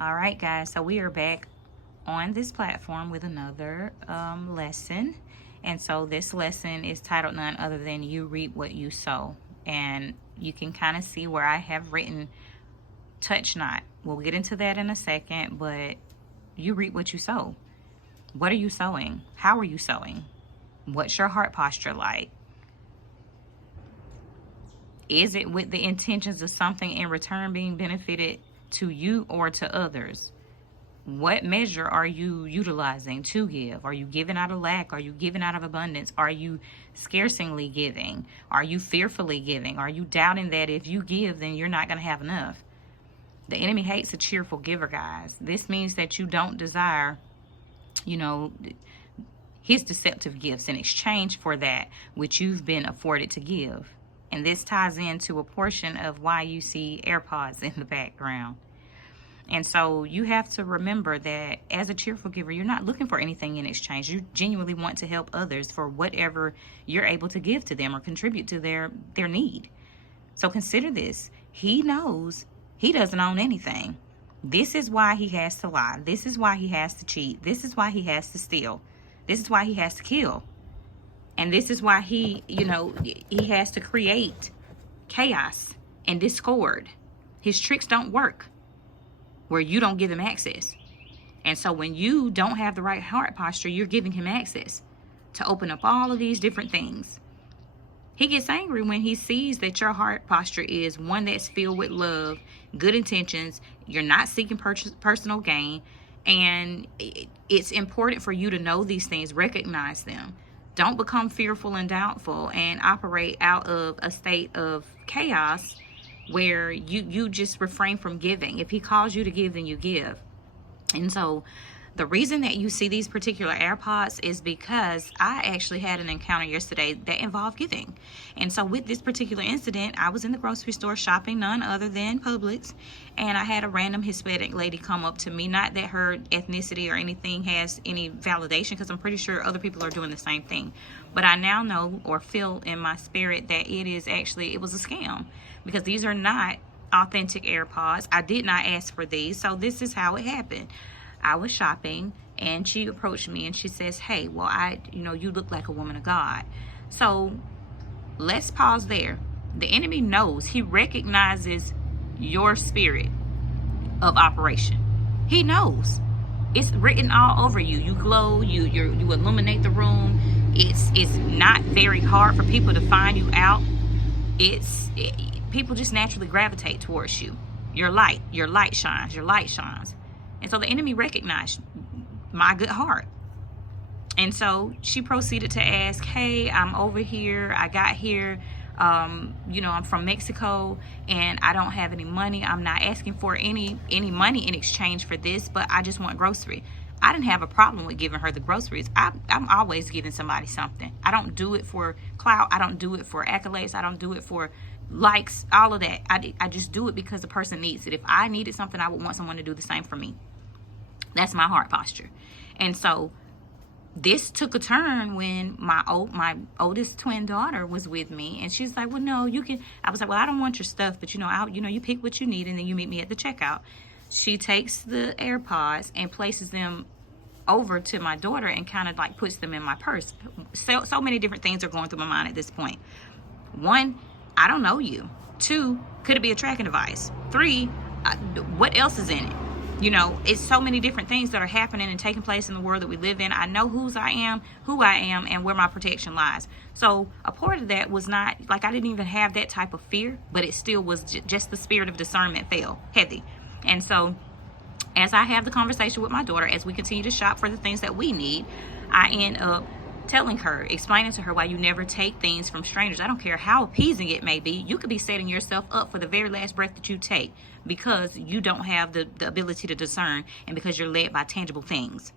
All right, guys, so we are back on this platform with another lesson. And so this lesson is titled none other than You Reap What You Sow. And you can kind of see where I have written touch not. We'll get into that in a second, but you reap what you sow. What are you sowing? How are you sowing? What's your heart posture like? Is it with the intentions of something in return being benefited to you or to others? What measure are you utilizing to give? Are you giving out of lack? Are you giving out of abundance? Are you scarcely giving? Are you fearfully giving? Are you doubting that if you give, then you're not going to have enough? The enemy hates a cheerful giver, guys. This means that you don't desire, his deceptive gifts in exchange for that which you've been afforded to give. And this ties into a portion of why you see AirPods in the background. And so you have to remember that as a cheerful giver, you're not looking for anything in exchange. You genuinely want to help others for whatever you're able to give to them or contribute to their need. So consider this. He knows he doesn't own anything. This is why he has to lie. This is why he has to cheat. This is why he has to steal. This is why he has to kill. And this is why he has to create chaos and discord. His tricks don't work where you don't give him access. And so when you don't have the right heart posture, you're giving him access to open up all of these different things. He gets angry when he sees that your heart posture is one that's filled with love, good intentions. You're not seeking personal gain. And it's important for you to know these things, recognize them. Don't become fearful and doubtful and operate out of a state of chaos where you just refrain from giving. If he calls you to give, then you give. And so the reason that you see these particular AirPods is because I actually had an encounter yesterday that involved giving. And so with this particular incident, I was in the grocery store shopping, none other than Publix, and I had a random Hispanic lady come up to me. Not that her ethnicity or anything has any validation, because I'm pretty sure other people are doing the same thing. But I now know or feel in my spirit that it was a scam, because these are not authentic AirPods. I did not ask for these. So this is how it happened. I was shopping and she approached me and she says, "Hey, well, you look like a woman of God." So let's pause there. The enemy knows, he recognizes your spirit of operation. He knows. It's written all over you. You glow, you illuminate the room. It's not very hard for people to find you out. People just naturally gravitate towards you. Your light shines. And so the enemy recognized my good heart. And so she proceeded to ask, "Hey, I'm over here. I got here. I'm from Mexico and I don't have any money. I'm not asking for any money in exchange for this, but I just want grocery." I didn't have a problem with giving her the groceries. I'm always giving somebody something. I don't do it for clout. I don't do it for accolades. I don't do it for likes, all of that. I just do it because the person needs it. If I needed something, I would want someone to do the same for me. That's my heart posture. And so this took a turn when my oldest twin daughter was with me, and she's like, "Well, no, you can." I was like, "Well, I don't want your stuff, but you pick what you need, and then you meet me at the checkout." She takes the AirPods and places them over to my daughter and kind of like puts them in my purse. So many different things are going through my mind at this point. One, I don't know you. Two, could it be a tracking device? Three, what else is in it? It's so many different things that are happening and taking place in the world that we live in. I know who I am, and where my protection lies. So a part of that was not, like, I didn't even have that type of fear, but it still was just the spirit of discernment fell heavy. And so as I have the conversation with my daughter, as we continue to shop for the things that we need, I end up telling her, explaining to her why you never take things from strangers. I don't care how appeasing it may be. You could be setting yourself up for the very last breath that you take because you don't have the ability to discern and because you're led by tangible things.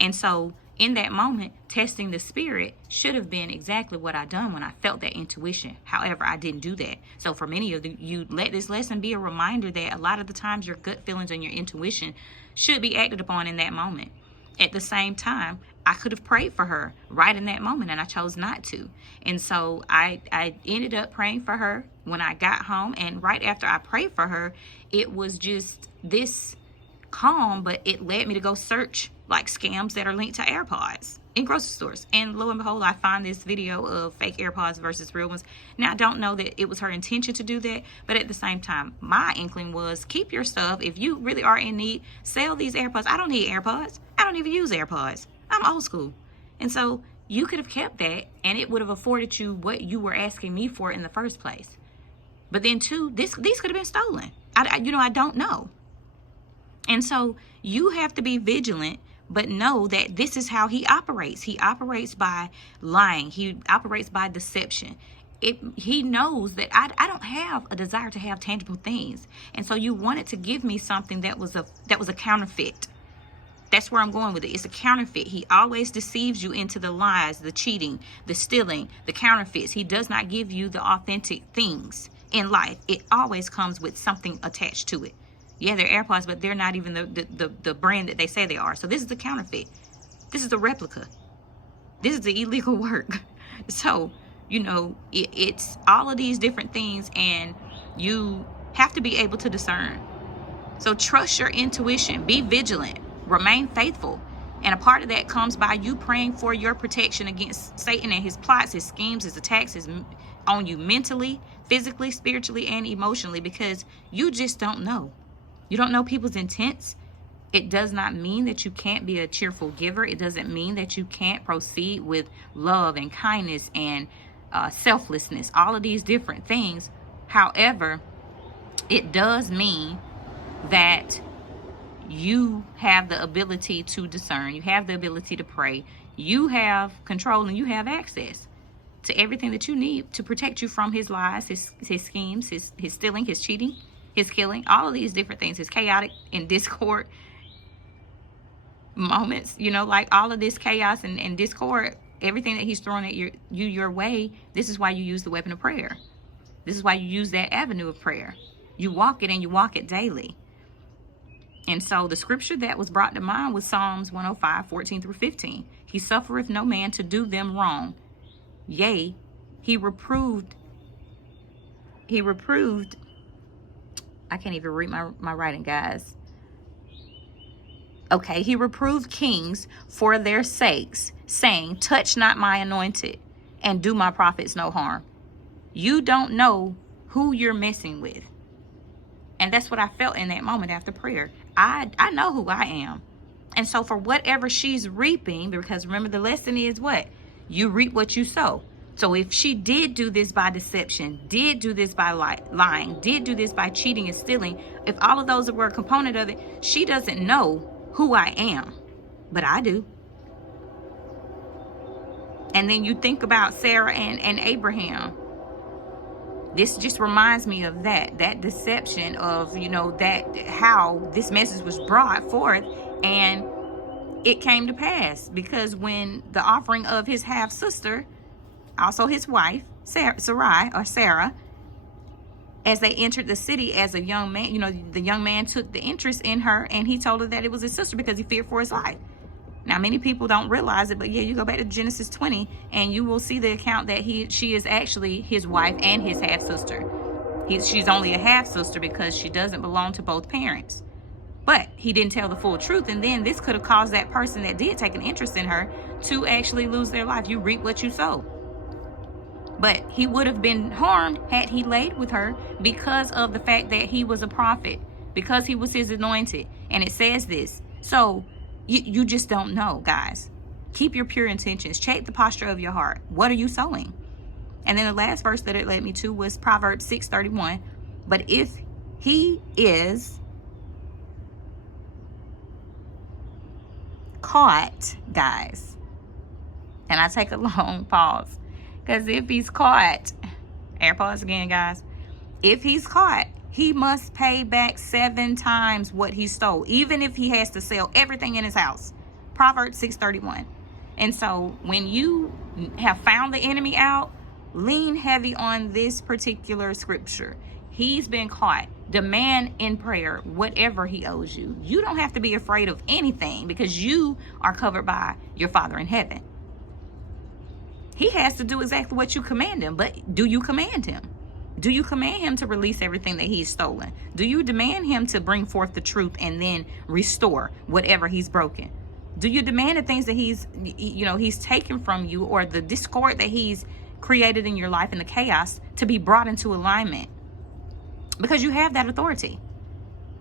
And so in that moment, testing the spirit should have been exactly what I done when I felt that intuition. However, I didn't do that. So for many of you, let this lesson be a reminder that a lot of the times your gut feelings and your intuition should be acted upon in that moment. At the same time, I could have prayed for her right in that moment, and I chose not to. And so I ended up praying for her when I got home. And right after I prayed for her, it was just this calm, but it led me to go search like scams that are linked to AirPods in grocery stores. And lo and behold, I find this video of fake AirPods versus real ones. Now, I don't know that it was her intention to do that, but at the same time, my inkling was keep your stuff. If you really are in need, sell these AirPods. I don't need AirPods. I don't even use AirPods. I'm old school. And so you could have kept that, and it would have afforded you what you were asking me for in the first place. But then too, these could have been stolen. I don't know. And so you have to be vigilant, but know that this is how he operates. He operates by lying. He operates by deception. He knows that I don't have a desire to have tangible things. And so you wanted to give me something that was a counterfeit. That's where I'm going with it. It's a counterfeit. He always deceives you into the lies, the cheating, the stealing, the counterfeits. He does not give you the authentic things in life. It always comes with something attached to it. Yeah, they're AirPods, but they're not even the brand that they say they are. So this is the counterfeit. This is the replica. This is the illegal work. So, it's all of these different things, and you have to be able to discern. So trust your intuition. Be vigilant. Remain faithful. And a part of that comes by you praying for your protection against Satan and his plots, his schemes, his attacks, on you mentally, physically, spiritually, and emotionally, because you just don't know. You don't know people's intents. It does not mean that you can't be a cheerful giver. It doesn't mean that you can't proceed with love and kindness and selflessness, all of these different things. However, it does mean that you have the ability to discern. You have the ability to pray. You have control and you have access to everything that you need to protect you from his lies, his schemes, his stealing, his cheating, his killing, all of these different things, his chaotic and discord moments, like all of this chaos and discord, everything that he's throwing at your way. This is why you use the weapon of prayer. This is why you use that avenue of prayer. You walk it, and you walk it daily. And so the scripture that was brought to mind was Psalms 105, 14 through 15. He suffereth no man to do them wrong. Yea, he reproved, I can't even read my writing, guys. Okay, he reproved kings for their sakes, saying, touch not my anointed, and do my prophets no harm. You don't know who you're messing with. And that's what I felt in that moment after prayer. I know who I am. And so for whatever she's reaping, because remember the lesson is what? You reap what you sow. So if she did do this by deception, did do this by lying, did do this by cheating and stealing, if all of those were a component of it, she doesn't know who I am. But I do. And then you think about Sarah and Abraham. This just reminds me of that deception of, that how this message was brought forth, and it came to pass because when the offering of his half sister, also his wife, Sarah, as they entered the city as a young man, the young man took the interest in her, and he told her that it was his sister because he feared for his life. Now, many people don't realize it, but yeah, you go back to Genesis 20 and you will see the account that she is actually his wife and his half-sister. She's only a half-sister because she doesn't belong to both parents. But he didn't tell the full truth, and then this could have caused that person that did take an interest in her to actually lose their life. You reap what you sow. But he would have been harmed had he laid with her because of the fact that he was a prophet, because he was his anointed. And it says this. So you just don't know, guys. Keep your pure intentions. Check the posture of your heart. What are you sowing? And then the last verse that it led me to was Proverbs 6:31. But if he is caught, guys, and I take a long pause, because if he's caught, AirPods again, guys, if he's caught, he must pay back 7 times what he stole, even if he has to sell everything in his house. Proverbs 6:31. And so when you have found the enemy out, lean heavy on this particular scripture. He's been caught. Demand in prayer whatever he owes you. You don't have to be afraid of anything because you are covered by your Father in heaven. He has to do exactly what you command him, but do you command him? Do you command him to release everything that he's stolen? Do you demand him to bring forth the truth and then restore whatever he's broken? Do you demand the things that he's taken from you, or the discord that he's created in your life and the chaos, to be brought into alignment? Because you have that authority.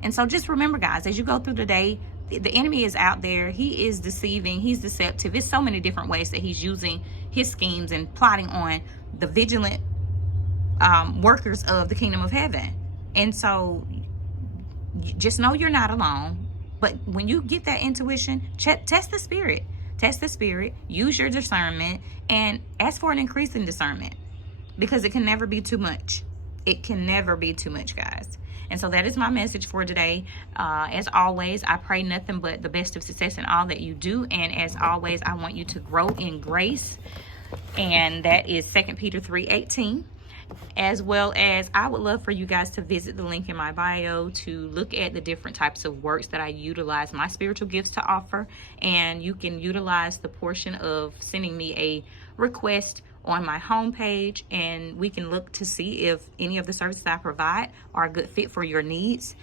And so just remember, guys, as you go through the day, the enemy is out there. He is deceiving. He's deceptive. It's so many different ways that he's using his schemes and plotting on the vigilant workers of the kingdom of heaven. And so just know you're not alone. But when you get that intuition, test the spirit. Test the spirit. Use your discernment and ask for an increase in discernment, because it can never be too much. It can never be too much, guys. And so that is my message for today. As always, I pray nothing but the best of success in all that you do. And as always, I want you to grow in grace. And that is 2 Peter 3:18. As well as, I would love for you guys to visit the link in my bio to look at the different types of works that I utilize my spiritual gifts to offer. And you can utilize the portion of sending me a request on my homepage, and we can look to see if any of the services I provide are a good fit for your needs.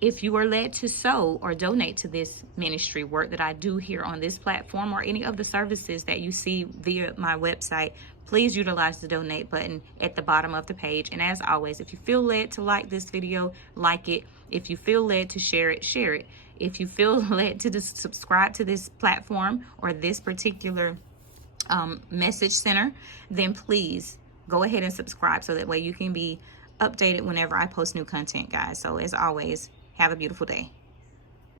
If you are led to sow or donate to this ministry work that I do here on this platform, or any of the services that you see via my website, please utilize the donate button at the bottom of the page. And as always, if you feel led to like this video, like it. If you feel led to share it, share it. If you feel led to just subscribe to this platform or this particular message center, then please go ahead and subscribe, so that way you can be updated whenever I post new content, guys. So as always, have a beautiful day.